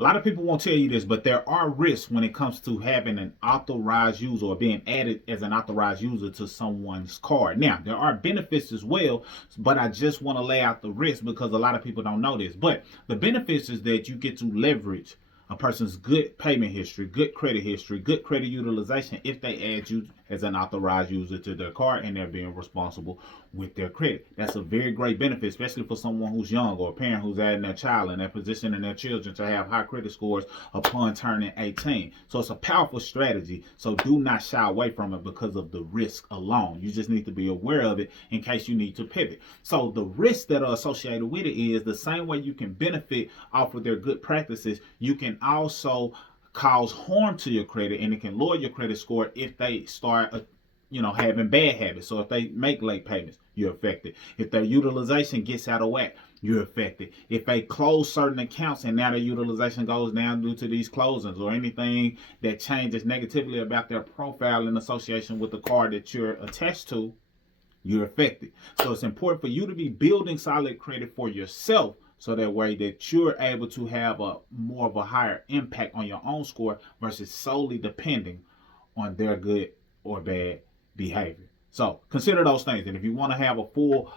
A lot of people won't tell you this, but there are risks when it comes to having an authorized user or being added as an authorized user to someone's card. Now, there are benefits as well, but I just want to lay out the risks because a lot of people don't know this. But the benefits is that you get to leverage a person's good payment history, good credit utilization if they add you as an authorized user to their card and they're being responsible with their credit. That's a very great benefit, especially for someone who's young or a parent who's adding their child and they're positioning their children to have high credit scores upon turning 18. So it's a powerful strategy. So do not shy away from it because of the risk alone. You just need to be aware of it in case you need to pivot. So the risks that are associated with it is the same way you can benefit off of their good practices, you can also cause harm to your credit, and it can lower your credit score if they start having bad habits. So if they make late payments, you're affected. If their utilization gets out of whack, you're affected. If they close certain accounts and now their utilization goes down due to these closings or anything that changes negatively about their profile in association with the card that you're attached to, you're affected. So it's important for you to be building solid credit for yourself, so that way that you're able to have a more of a higher impact on your own score versus solely depending on their good or bad behavior. So consider those things. And if you want to have a full,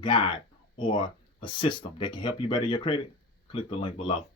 guide or a system that can help you better your credit, click the link below.